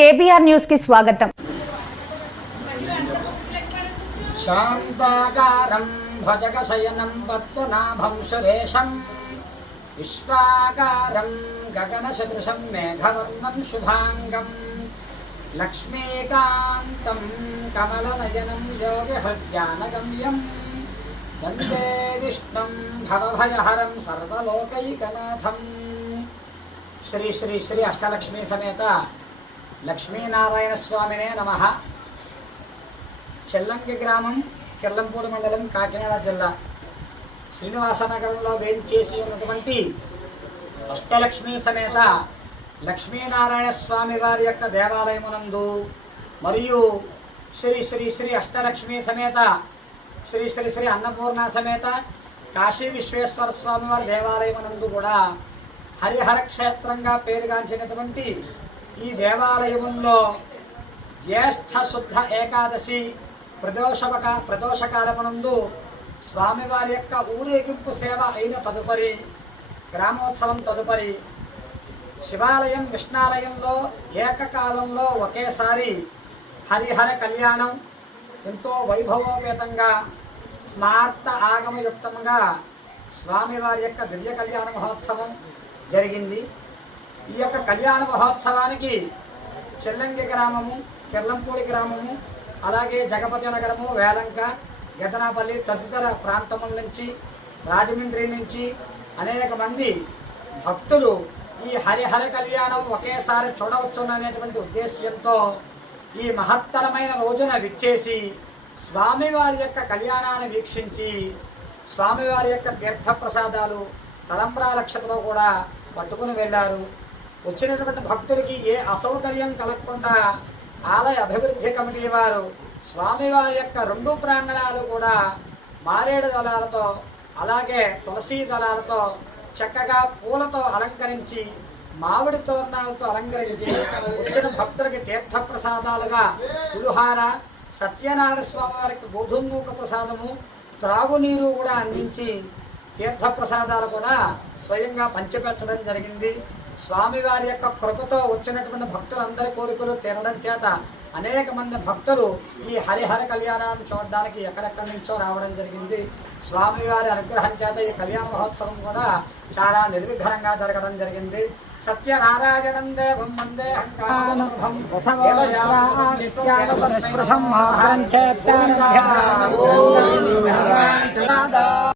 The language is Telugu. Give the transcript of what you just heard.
కేబీఆర్ న్యూస్ కి స్వాగతం. శాంతాకారం భజగశయనం పద్మనాభం సురేశం విశ్వాకారం గగనసదృశం మేఘవర్ణం శుభాంగం లక్ష్మీకాంతం కమలనయనం యోగిహృద్యానగమ్యం వందే విష్ణుం భవభయహరం సర్వలోకైకనాథం. శ్రీ శ్రీ శ్రీ అష్టలక్ష్మీ సమేత లక్ష్మీనారాయణ స్వామినే నమః. చెల్లంకి గ్రామం, కిర్లంపూడి మండలం, కాకినాడ జిల్లా, శ్రీనివాసనగరంలో వేంచేసి ఉన్నటువంటి అష్టలక్ష్మీ సమేత లక్ష్మీనారాయణ స్వామి వారి యొక్క దేవాలయమునందు మరియు శ్రీ శ్రీ శ్రీ అష్టలక్ష్మీ సమేత శ్రీ శ్రీ శ్రీ అన్నపూర్ణ సమేత కాశీ విశ్వేశ్వర స్వామి వారి దేవాలయమునందు కూడా హరిహర క్షేత్రంగా పేరుగాంచినటువంటి ఈ దేవాలయంలో జ్యేష్ఠ శుద్ధ ఏకాదశి ప్రదోషకాలమునందు స్వామివారి యొక్క ఊరేగింపు సేవ అయిన తదుపరి గ్రామోత్సవం తదుపరి శివాలయం విష్ణాలయంలో ఏకకాలంలో ఒకేసారి హరిహర కళ్యాణం ఎంతో వైభవోపేతంగా స్మార్త ఆగమయుక్తంగా స్వామివారి యొక్క దివ్య కళ్యాణ మహోత్సవం జరిగింది. ఈ యొక్క కళ్యాణ మహోత్సవానికి చెల్లంగి గ్రామము, కిర్లంపూడి గ్రామము, అలాగే జగపతి నగరము, వేలంక, గెదనాపల్లి తదితర ప్రాంతముల నుంచి, రాజమండ్రి నుంచి అనేక మంది భక్తులు ఈ హరిహర కళ్యాణం ఒకేసారి చూడవచ్చుననేటువంటి ఉద్దేశ్యంతో ఈ మహత్తరమైన రోజున విచ్చేసి స్వామివారి యొక్క కళ్యాణాన్ని వీక్షించి స్వామివారి యొక్క తీర్థప్రసాదాలు తలంబ్రాలక్షతలో కూడా పట్టుకుని వెళ్ళారు. వచ్చినటువంటి భక్తులకి ఏ అసౌకర్యం కలగకుండా ఆలయ అభివృద్ధి కమిటీ వారు స్వామివారి యొక్క 2 ప్రాంగణాలు కూడా మారేడు దళాలతో అలాగే తులసీ దళాలతో చక్కగా పూలతో అలంకరించి, మామిడి తోరణాలతో అలంకరించి వచ్చిన భక్తులకి తీర్థప్రసాదాలుగా పులిహార, సత్యనారాయణ స్వామి వారికి గోధుమూక ప్రసాదము, త్రాగునీరు కూడా అందించి తీర్థప్రసాదాలు కూడా స్వయంగా పంచిపెట్టడం జరిగింది. స్వామివారి యొక్క కృపతో వచ్చినటువంటి భక్తులందరి కోరికలు తీరడం చేత అనేక మంది భక్తులు ఈ హరిహర కళ్యాణాన్ని చూడడానికి ఎక్కడెక్కడి నుంచో రావడం జరిగింది. స్వామివారి అనుగ్రహం చేత ఈ కళ్యాణ మహోత్సవం కూడా చాలా నిర్విఘ్నంగా జరగడం జరిగింది. సత్యనారాయణం దేవం వందే హంకారం